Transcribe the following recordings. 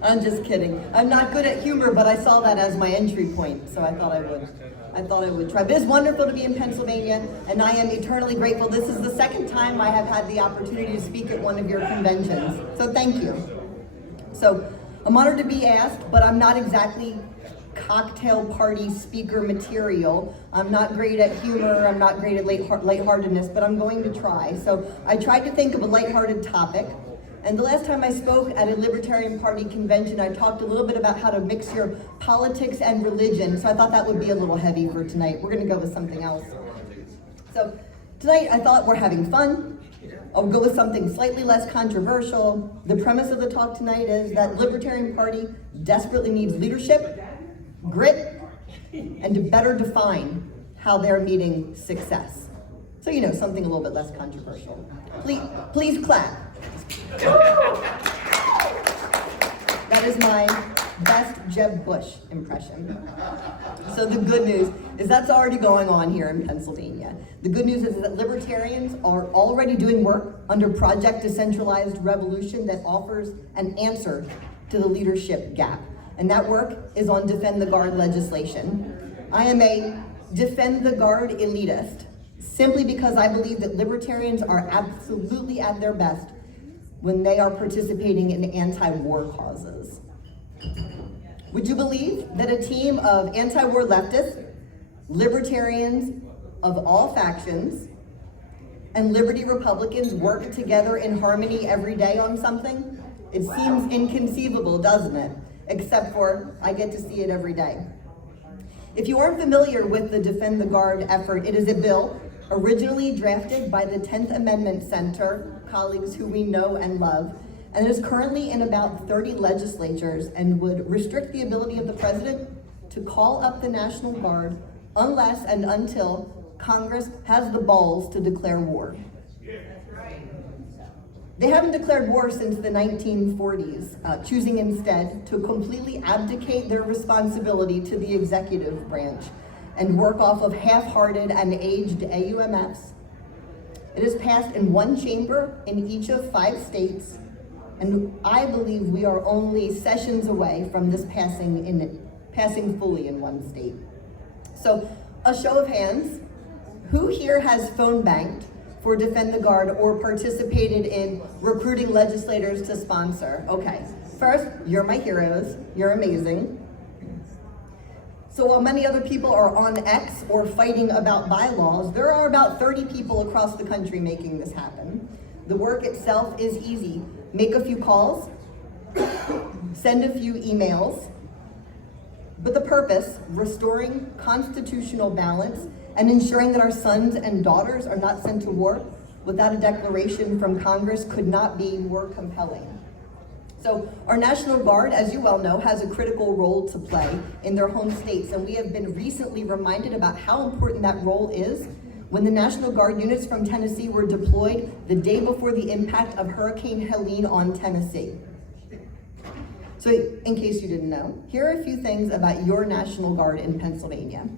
I'm just kidding. I'm not good at humor, but I saw that as my entry point, so I thought I would try. But it's wonderful to be in Pennsylvania, and I am eternally grateful. This is the second time I have had the opportunity to speak at one of your conventions, so thank you. So I'm honored to be asked, but I'm not exactly cocktail party speaker material. I'm not great at humor, I'm not great at lightheartedness, but I'm going to try. So I tried to think of a lighthearted topic. And the last time I spoke at a Libertarian Party convention, I talked a little bit about how to mix your politics and religion, so I thought that would be a little heavy for tonight. We're gonna go with something else. So tonight I thought we're having fun. I'll go with something slightly less controversial. The premise of the talk tonight is that Libertarian Party desperately needs leadership, grit, and to better define how they're meeting success. So you know, something a little bit less controversial. Please clap. That is my best Jeb Bush impression. So the good news is that's already going on here in Pennsylvania. The good news is that libertarians are already doing work under Project Decentralized Revolution that offers an answer to the leadership gap. And that work is on Defend the Guard legislation. I am a Defend the Guard elitist, simply because I believe that libertarians are absolutely at their best when they are participating in anti-war causes. Would you believe that a team of anti-war leftists, libertarians of all factions, and liberty Republicans work together in harmony every day on something? It seems inconceivable, doesn't it? Except for I get to see it every day. If you aren't familiar with the Defend the Guard effort, it is a bill originally drafted by the 10th Amendment Center, colleagues who we know and love, and is currently in about 30 legislatures and would restrict the ability of the president to call up the National Guard unless and until Congress has the balls to declare war. They haven't declared war since the 1940s, choosing instead to completely abdicate their responsibility to the executive branch and work off of half-hearted and aged AUMFs. It is passed in one chamber in each of 5 states, and I believe we are only sessions away from this passing fully in one state. So, a show of hands, who here has phone banked for Defend the Guard or participated in recruiting legislators to sponsor? Okay, first, you're my heroes, you're amazing. So while many other people are on X or fighting about bylaws, there are about 30 people across the country making this happen. The work itself is easy. Make a few calls, send a few emails, but the purpose, restoring constitutional balance and ensuring that our sons and daughters are not sent to war without a declaration from Congress, could not be more compelling. So our National Guard, as you well know, has a critical role to play in their home states, and we have been recently reminded about how important that role is when the National Guard units from Tennessee were deployed the day before the impact of Hurricane Helene on Tennessee. So in case you didn't know, here are a few things about your National Guard in Pennsylvania.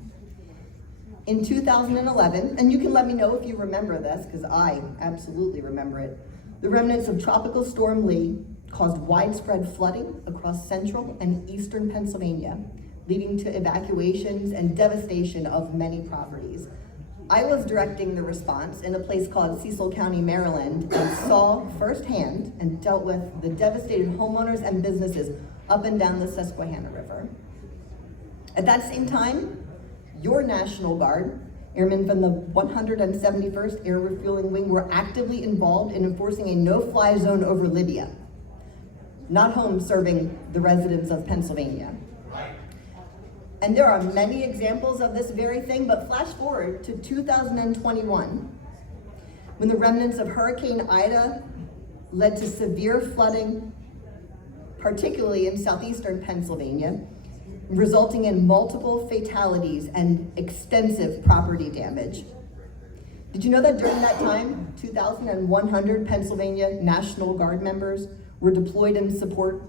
In 2011, and you can let me know if you remember this, because I absolutely remember it, the remnants of Tropical Storm Lee caused widespread flooding across central and eastern Pennsylvania, leading to evacuations and devastation of many properties. I was directing the response in a place called Cecil County, Maryland, and saw firsthand and dealt with the devastated homeowners and businesses up and down the Susquehanna River. At that same time, your National Guard, airmen from the 171st Air Refueling Wing, were actively involved in enforcing a no-fly zone over Libya, not home serving the residents of Pennsylvania. And there are many examples of this very thing, but flash forward to 2021, when the remnants of Hurricane Ida led to severe flooding, particularly in southeastern Pennsylvania, resulting in multiple fatalities and extensive property damage. Did you know that during that time, 2,100 Pennsylvania National Guard members were deployed in support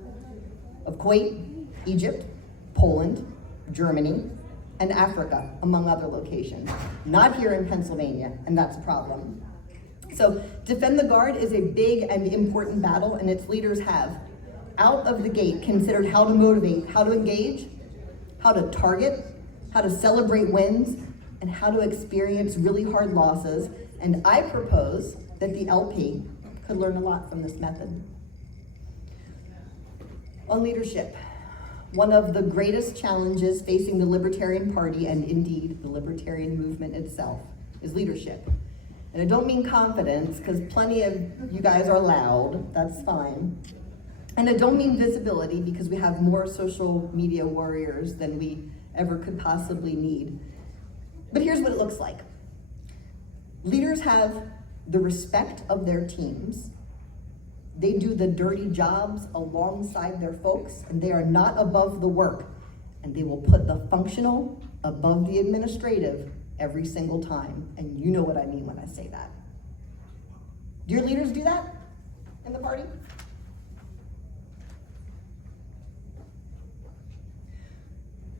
of Kuwait, Egypt, Poland, Germany, and Africa, among other locations? Not here in Pennsylvania, and that's a problem. So Defend the Guard is a big and important battle, and its leaders have, out of the gate, considered how to motivate, how to engage, how to target, how to celebrate wins, and how to experience really hard losses. And I propose that the LP could learn a lot from this method. On leadership, one of the greatest challenges facing the Libertarian Party, and indeed the Libertarian movement itself, is leadership. And I don't mean confidence, because plenty of you guys are loud, that's fine. And I don't mean visibility, because we have more social media warriors than we ever could possibly need. But here's what it looks like. Leaders have the respect of their teams. They do the dirty jobs alongside their folks, and they are not above the work. And they will put the functional above the administrative every single time. And you know what I mean when I say that. Do your leaders do that in the party?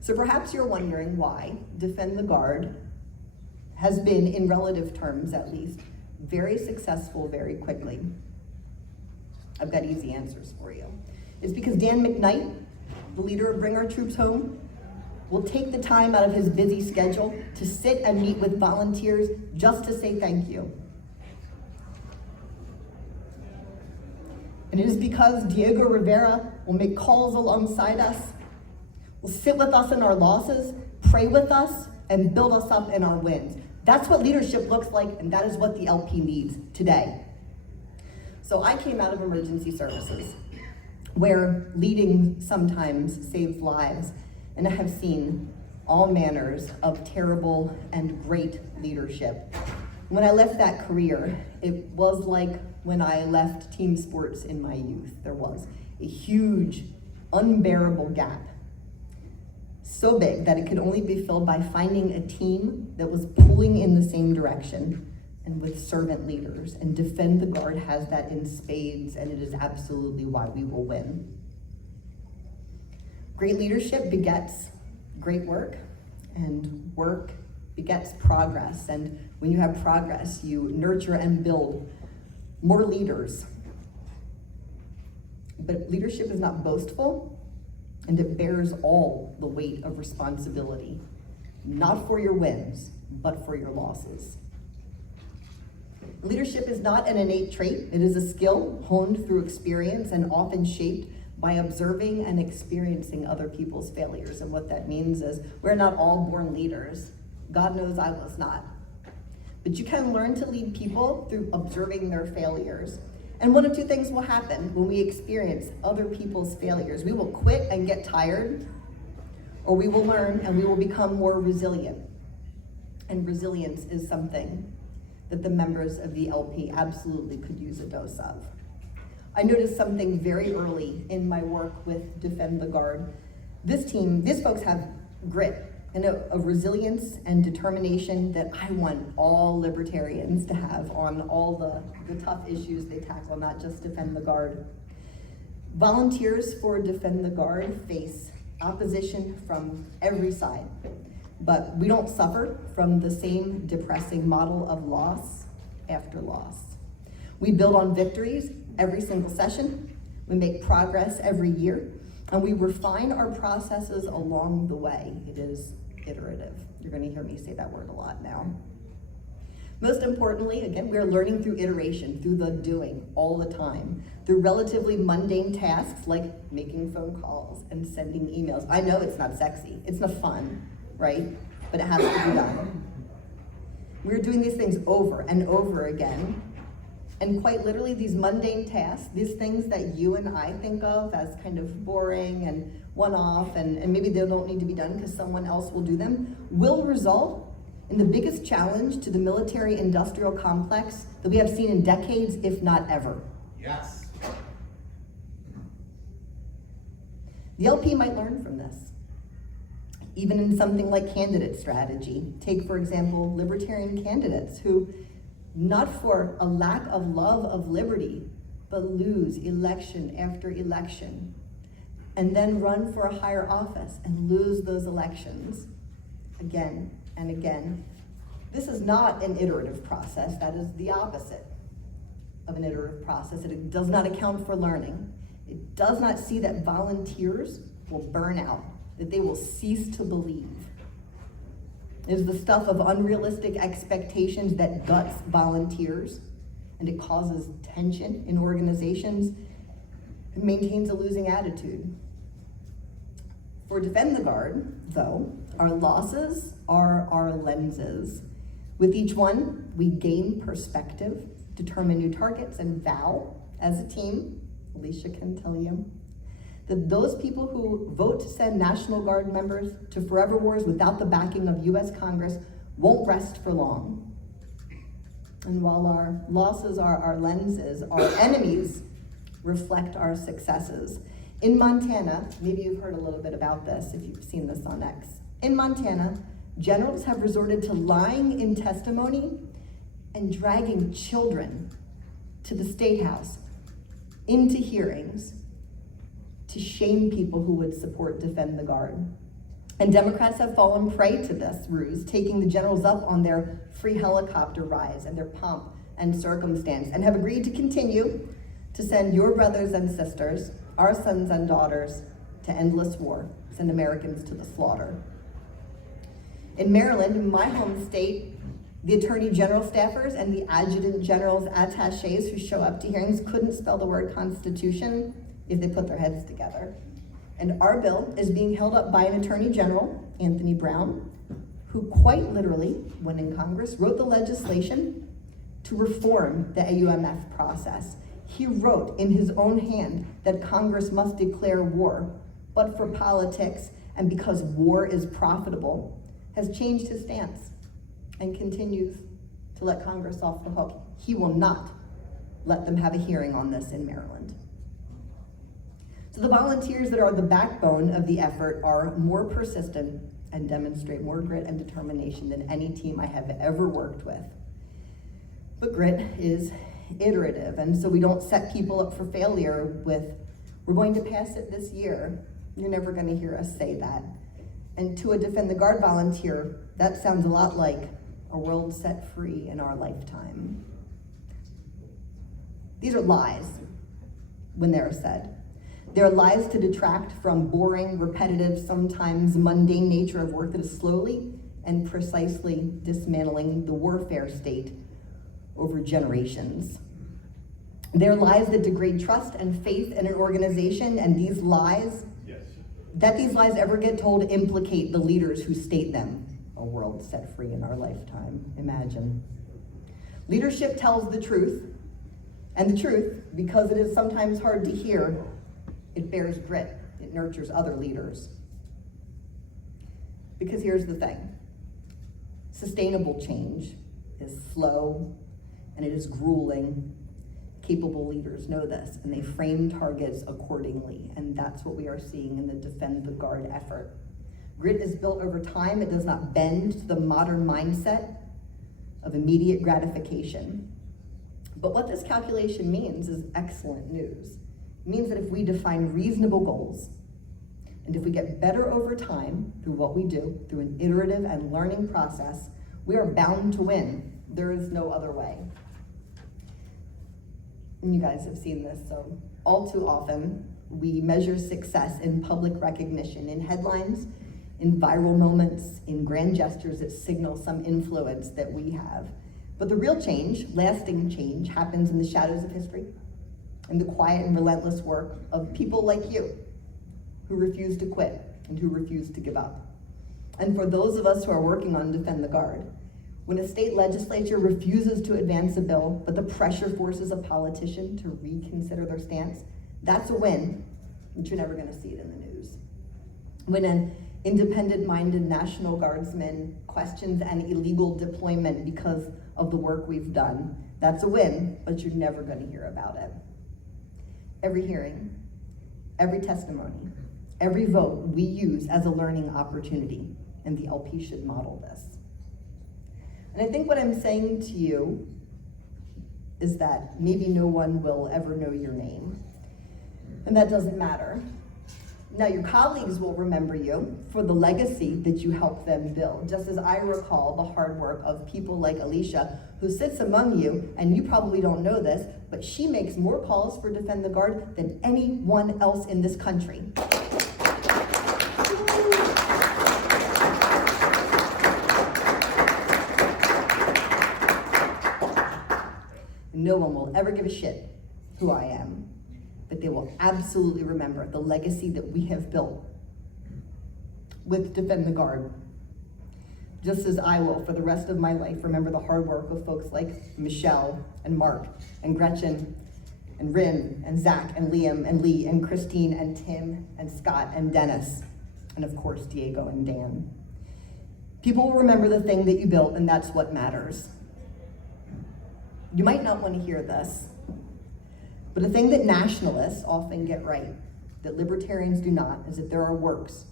So perhaps you're wondering why Defend the Guard has been, in relative terms at least, very successful very quickly. I've got easy answers for you. It's because Dan McKnight, the leader of Bring Our Troops Home, will take the time out of his busy schedule to sit and meet with volunteers just to say thank you. And it is because Diego Rivera will make calls alongside us, will sit with us in our losses, pray with us, and build us up in our wins. That's what leadership looks like, and that is what the LP needs today. So I came out of emergency services, where leading sometimes saves lives, and I have seen all manners of terrible and great leadership. When I left that career, it was like when I left team sports in my youth. There was a huge, unbearable gap, so big that it could only be filled by finding a team that was pulling in the same direction and with servant leaders. And Defend the Guard has that in spades, and it is absolutely why we will win. Great leadership begets great work, and work begets progress. And when you have progress, you nurture and build more leaders. But leadership is not boastful, and it bears all the weight of responsibility, not for your wins, but for your losses. Leadership is not an innate trait. It is a skill honed through experience and often shaped by observing and experiencing other people's failures. And what that means is we're not all born leaders. God knows I was not. But you can learn to lead people through observing their failures. And one of two things will happen when we experience other people's failures. We will quit and get tired, or we will learn and we will become more resilient. And resilience is something that the members of the LP absolutely could use a dose of. I noticed something very early in my work with Defend the Guard. These folks have grit and a resilience and determination that I want all libertarians to have on all the tough issues they tackle, not just Defend the Guard. Volunteers for Defend the Guard face opposition from every side, but we don't suffer from the same depressing model of loss after loss. We build on victories every single session, we make progress every year, and we refine our processes along the way. It is iterative. You're going to hear me say that word a lot now. Most importantly, again, we are learning through iteration, through the doing all the time, through relatively mundane tasks like making phone calls and sending emails. I know it's not sexy, it's not fun, right? But it has to be done. We're doing these things over and over again. And quite literally, these mundane tasks, these things that you and I think of as kind of boring and one-off, and maybe they don't need to be done because someone else will do them, will result in the biggest challenge to the military-industrial complex that we have seen in decades, if not ever. Yes. The LP might learn from this, even in something like candidate strategy. Take, for example, libertarian candidates who, not for a lack of love of liberty, but lose election after election, and then run for a higher office and lose those elections again and again. This is not an iterative process, that is the opposite. of an iterative process. It does not account for learning. It does not see that volunteers will burn out, that they will cease to believe. It is the stuff of unrealistic expectations that guts volunteers, and it causes tension in organizations and maintains a losing attitude. For Defend the Guard, though, our losses are our lenses. With each one, we gain perspective, determine new targets, and vow as a team, Alicia can tell you, that those people who vote to send National Guard members to forever wars without the backing of US Congress won't rest for long. And while our losses are our lenses, our enemies reflect our successes. In Montana, maybe you've heard a little bit about this if you've seen this on X. In Montana, generals have resorted to lying in testimony and dragging children to the State House into hearings to shame people who would support Defend the Guard. And Democrats have fallen prey to this ruse, taking the generals up on their free helicopter rides and their pomp and circumstance, and have agreed to continue to send your brothers and sisters, our sons and daughters, to endless war, send Americans to the slaughter. In Maryland, my home state, the Attorney General staffers and the Adjutant General's attachés who show up to hearings couldn't spell the word Constitution if they put their heads together. And our bill is being held up by an Attorney General, Anthony Brown, who quite literally, when in Congress, wrote the legislation to reform the AUMF process. He wrote in his own hand that Congress must declare war, but for politics and because war is profitable, has changed his stance and continues to let Congress off the hook. He will not let them have a hearing on this in Maryland. So the volunteers that are the backbone of the effort are more persistent and demonstrate more grit and determination than any team I have ever worked with. But grit is iterative, and so we don't set people up for failure with, we're going to pass it this year. You're never gonna hear us say that. And to a Defend the Guard volunteer, that sounds a lot like a world set free in our lifetime. These are lies when they're said. They're lies to detract from boring, repetitive, sometimes mundane nature of work that is slowly and precisely dismantling the warfare state over generations. They're lies that degrade trust and faith in an organization, and these lies, that these lies ever get told, implicate the leaders who state them. A world set free in our lifetime, imagine. Leadership tells the truth, and the truth, because it is sometimes hard to hear, it bears grit, it nurtures other leaders. Because here's the thing, sustainable change is slow and it is grueling. Capable leaders know this, and they frame targets accordingly, and that's what we are seeing in the Defend the Guard effort. Grit is built over time. It does not bend to the modern mindset of immediate gratification. But what this calculation means is excellent news. It means that if we define reasonable goals, and if we get better over time through what we do, through an iterative and learning process, we are bound to win. There is no other way. And you guys have seen this, so all too often, we measure success in public recognition, in headlines, in viral moments, in grand gestures that signal some influence that we have. But the real change, lasting change, happens in the shadows of history, in the quiet and relentless work of people like you, who refuse to quit and who refuse to give up. And for those of us who are working on Defend the Guard, when a state legislature refuses to advance a bill, but the pressure forces a politician to reconsider their stance, that's a win, but you're never gonna see it in the news. When an independent-minded National Guardsman questions an illegal deployment because of the work we've done, that's a win, but you're never gonna hear about it. Every hearing, every testimony, every vote we use as a learning opportunity, and the LP should model this. And I think what I'm saying to you is that maybe no one will ever know your name. And that doesn't matter. Now, your colleagues will remember you for the legacy that you helped them build, just as I recall the hard work of people like Alicia, who sits among you, and you probably don't know this, but she makes more calls for Defend the Guard than anyone else in this country. No one will ever give a shit who I am, but they will absolutely remember the legacy that we have built with Defend the Guard. Just as I will, for the rest of my life, remember the hard work of folks like Michelle and Mark and Gretchen and Rin and Zach and Liam and Lee and Christine and Tim and Scott and Dennis, and of course Diego and Dan. People will remember the thing that you built, and that's what matters. You might not want to hear this, but a thing that nationalists often get right, that libertarians do not, is that there are works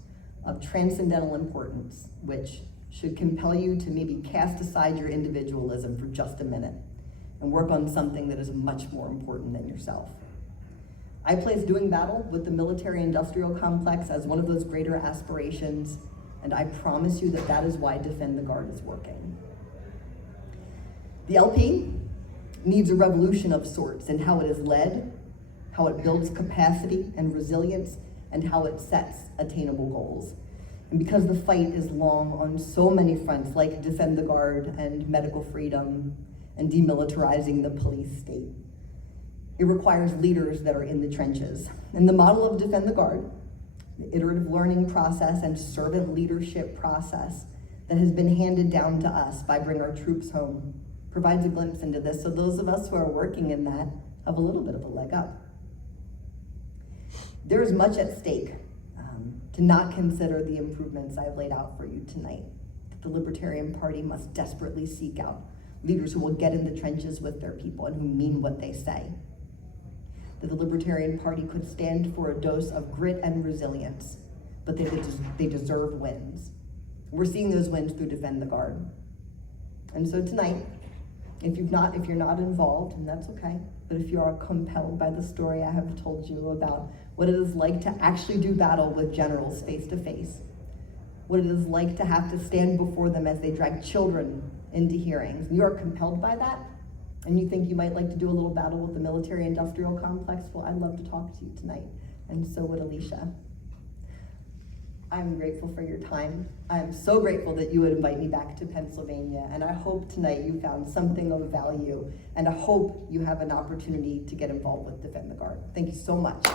of transcendental importance which should compel you to maybe cast aside your individualism for just a minute and work on something that is much more important than yourself. I place doing battle with the military-industrial complex as one of those greater aspirations, and I promise you that that is why Defend the Guard is working. The LP needs a revolution of sorts in how it is led, how it builds capacity and resilience, and how it sets attainable goals. And because the fight is long on so many fronts, like Defend the Guard and medical freedom and demilitarizing the police state, it requires leaders that are in the trenches. And the model of Defend the Guard, the iterative learning process and servant leadership process that has been handed down to us by Bring Our Troops Home, provides a glimpse into this, so those of us who are working in that have a little bit of a leg up. There is much at stake to not consider the improvements I've laid out for you tonight. The Libertarian Party must desperately seek out leaders who will get in the trenches with their people and who mean what they say. That the Libertarian Party could stand for a dose of grit and resilience, but they deserve wins. We're seeing those wins through Defend the Guard. And so tonight, if you're not involved, and that's okay, but if you are compelled by the story I have told you about what it is like to actually do battle with generals face to face, what it is like to have to stand before them as they drag children into hearings, and you are compelled by that, and you think you might like to do a little battle with the military-industrial complex, well, I'd love to talk to you tonight, and so would Alicia. I'm grateful for your time. I'm so grateful that you would invite me back to Pennsylvania, and I hope tonight you found something of value, and I hope you have an opportunity to get involved with Defend the Guard. Thank you so much.